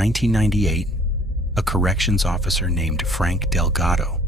1998, a corrections officer named Frank Delgado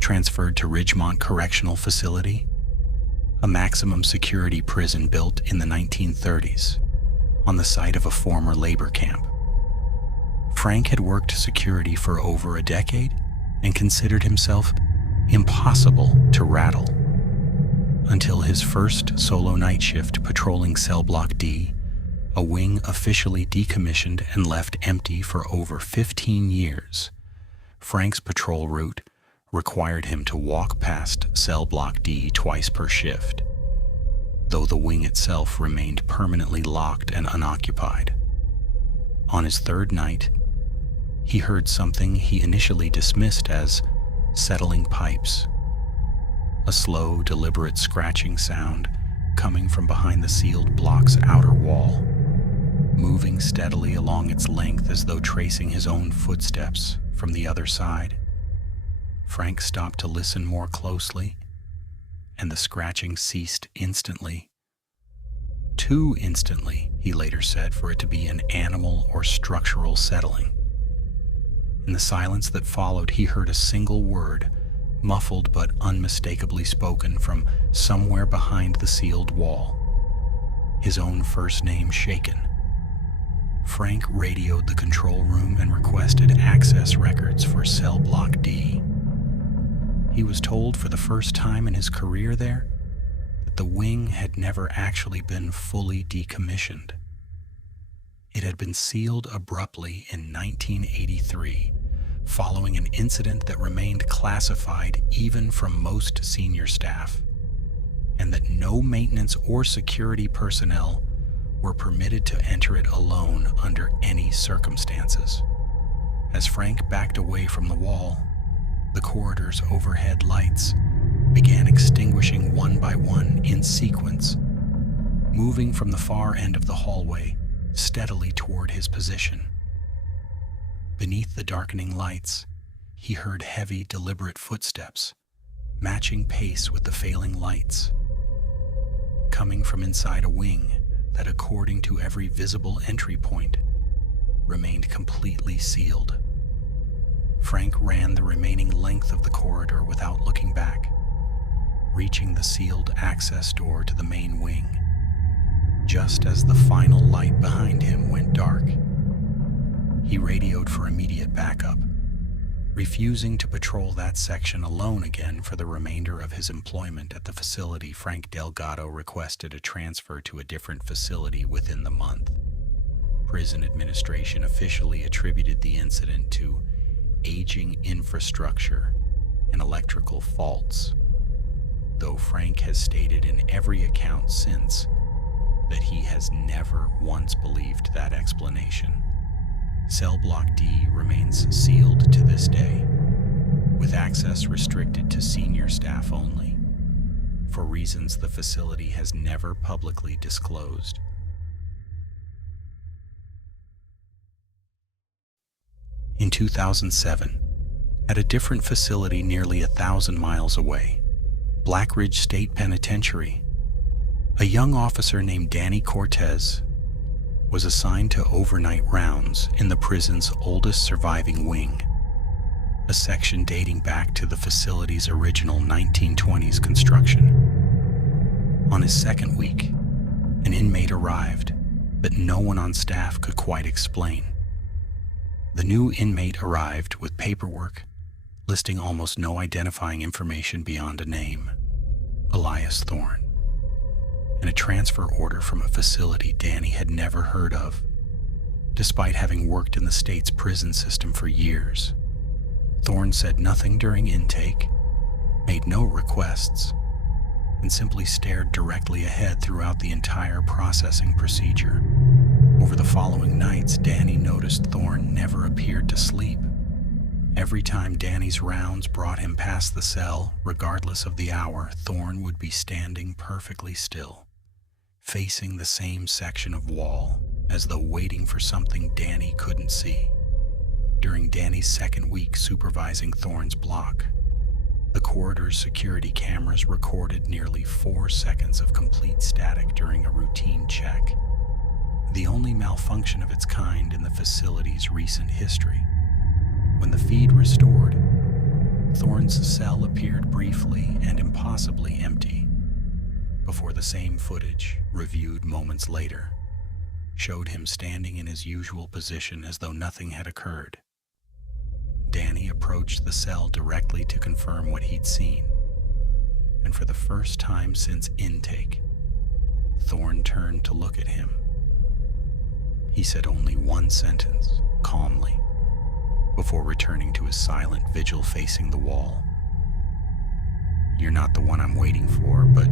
transferred to Ridgemont Correctional Facility, a maximum security prison built in the 1930s on the site of a former labor camp. Frank had worked security for over a decade and considered himself impossible to rattle until his first solo night shift patrolling Cell Block D, a wing officially decommissioned and left empty for over 15 years. Frank's patrol route required him to walk past Cell Block D twice per shift, though the wing itself remained permanently locked and unoccupied. On his third night, he heard something he initially dismissed as settling pipes, a slow, deliberate scratching sound coming from behind the sealed block's outer wall, moving steadily along its length as though tracing his own footsteps from the other side. Frank stopped to listen more closely, and the scratching ceased instantly. Too instantly, he later said, for it to be an animal or structural settling. In the silence that followed, he heard a single word, muffled but unmistakably spoken from somewhere behind the sealed wall. His own first name shaken. Frank radioed the control room and requested access records for Cell Block D. He was told for the first time in his career there that the wing had never actually been fully decommissioned. It had been sealed abruptly in 1983, following an incident that remained classified even from most senior staff, and that no maintenance or security personnel were permitted to enter it alone under any circumstances. As Frank backed away from the wall, the corridor's overhead lights began extinguishing one by one in sequence, moving from the far end of the hallway steadily toward his position. Beneath the darkening lights, he heard heavy, deliberate footsteps, matching pace with the failing lights, coming from inside a wing that, according to every visible entry point, remained completely sealed. Frank ran the remaining length of the corridor without looking back, reaching the sealed access door to the main wing, just as the final light behind him went dark. He radioed for immediate backup, refusing to patrol that section alone again for the remainder of his employment at the facility. Frank Delgado requested a transfer to a different facility within the month. Prison administration officially attributed the incident to aging infrastructure and electrical faults, though Frank has stated in every account since that he has never once believed that explanation. Cell Block D remains sealed to this day, with access restricted to senior staff only, for reasons the facility has never publicly disclosed. In 2007, at a different facility nearly 1,000 miles away, Black Ridge State Penitentiary, a young officer named Danny Cortez was assigned to overnight rounds in the prison's oldest surviving wing, a section dating back to the facility's original 1920s construction. On his second week, an inmate arrived that no one on staff could quite explain. The new inmate arrived with paperwork listing almost no identifying information beyond a name, Elias Thorne, and a transfer order from a facility Danny had never heard of, despite having worked in the state's prison system for years. Thorne said nothing during intake, made no requests, and simply stared directly ahead throughout the entire processing procedure. Over the following nights, Danny noticed Thorne never appeared to sleep. Every time Danny's rounds brought him past the cell, regardless of the hour, Thorne would be standing perfectly still, facing the same section of wall, as though waiting for something Danny couldn't see. During Danny's second week supervising Thorne's block, the corridor's security cameras recorded nearly 4 seconds of complete static during a routine check, the only malfunction of its kind in the facility's recent history. When the feed restored, Thorne's cell appeared briefly and impossibly empty, before the same footage, reviewed moments later, showed him standing in his usual position as though nothing had occurred. Danny approached the cell directly to confirm what he'd seen, and for the first time since intake, Thorne turned to look at him. He said only one sentence, calmly, before returning to his silent vigil facing the wall. "You're not the one I'm waiting for, but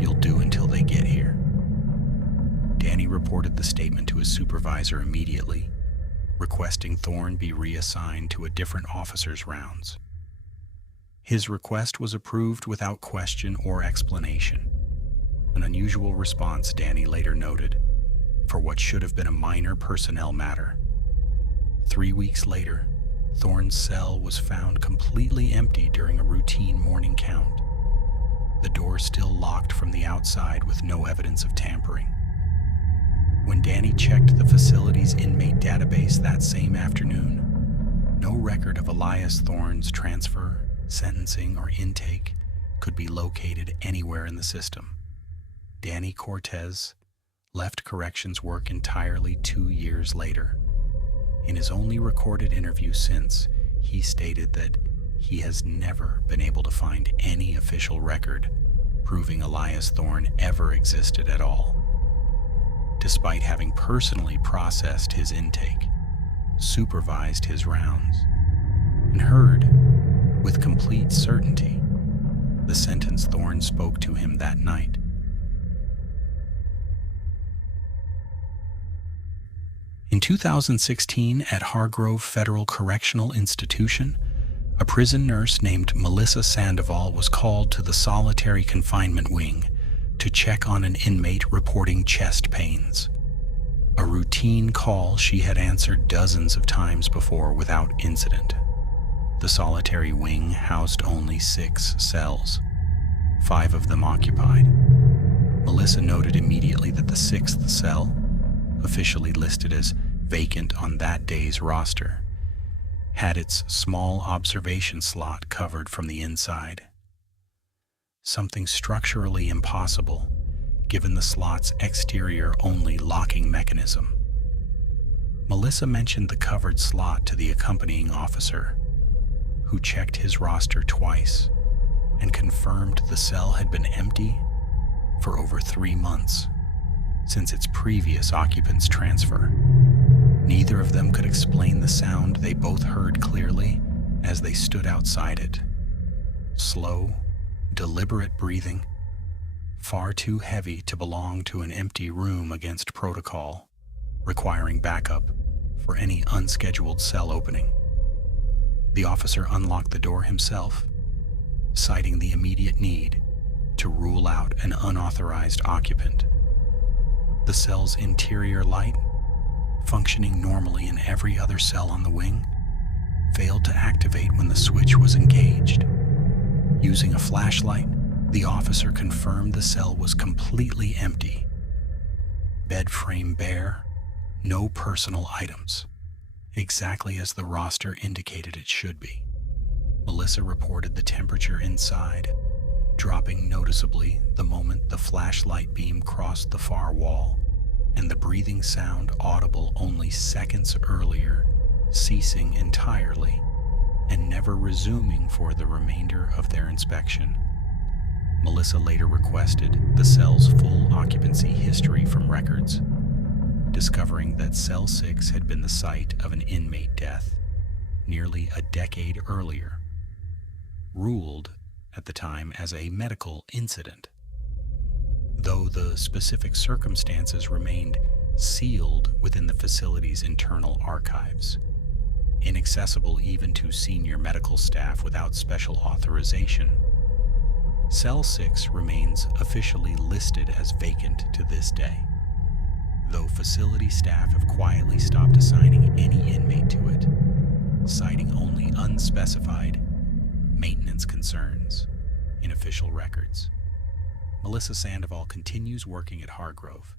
you'll do until they get here." Danny reported the statement to his supervisor immediately, requesting Thorne be reassigned to a different officer's rounds. His request was approved without question or explanation, an unusual response, Danny later noted, for what should have been a minor personnel matter. 3 weeks later, Thorne's cell was found completely empty during a routine morning count, the door still locked from the outside with no evidence of tampering. When Danny checked the facility's inmate database that same afternoon, no record of Elias Thorne's transfer, sentencing, or intake could be located anywhere in the system. Danny Cortez left corrections work entirely 2 years later. In his only recorded interview since, he stated that he has never been able to find any official record proving Elias Thorne ever existed at all. Despite having personally processed his intake, supervised his rounds, and heard, with complete certainty, the sentence Thorne spoke to him that night. In 2016, at Hargrove Federal Correctional Institution, a prison nurse named Melissa Sandoval was called to the solitary confinement wing to check on an inmate reporting chest pains. A routine call she had answered dozens of times before without incident. The solitary wing housed only 6 cells, 5 of them occupied. Melissa noted immediately that the 6th cell, officially listed as vacant on that day's roster, had its small observation slot covered from the inside. Something structurally impossible, given the slot's exterior-only locking mechanism. Melissa mentioned the covered slot to the accompanying officer, who checked his roster twice and confirmed the cell had been empty for over 3 months since its previous occupant's transfer. Neither of them could explain the sound they both heard clearly as they stood outside it. Slow, deliberate breathing, far too heavy to belong to an empty room against protocol, requiring backup for any unscheduled cell opening. The officer unlocked the door himself, citing the immediate need to rule out an unauthorized occupant. The cell's interior light, functioning normally in every other cell on the wing, failed to activate when the switch was engaged. Using a flashlight, the officer confirmed the cell was completely empty. Bed frame bare, no personal items, exactly as the roster indicated it should be. Melissa reported the temperature inside, dropping noticeably the moment the flashlight beam crossed the far wall, and the breathing sound audible only seconds earlier, ceasing entirely and never resuming for the remainder of their inspection. Melissa later requested the cell's full occupancy history from records, discovering that Cell 6 had been the site of an inmate death nearly a decade earlier, ruled at the time as a medical incident, though the specific circumstances remained sealed within the facility's internal archives, inaccessible even to senior medical staff without special authorization. Cell 6 remains officially listed as vacant to this day, though facility staff have quietly stopped assigning any inmate to it, citing only unspecified maintenance concerns in official records. Melissa Sandoval continues working at Hargrove,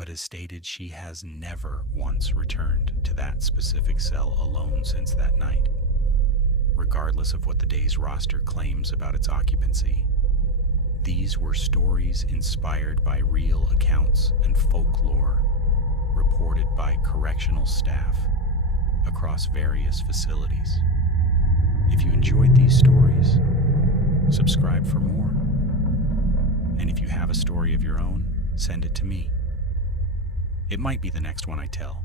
but has stated she has never once returned to that specific cell alone since that night, regardless of what the day's roster claims about its occupancy. These were stories inspired by real accounts and folklore reported by correctional staff across various facilities. If you enjoyed these stories, subscribe for more. And if you have a story of your own, send it to me. It might be the next one I tell.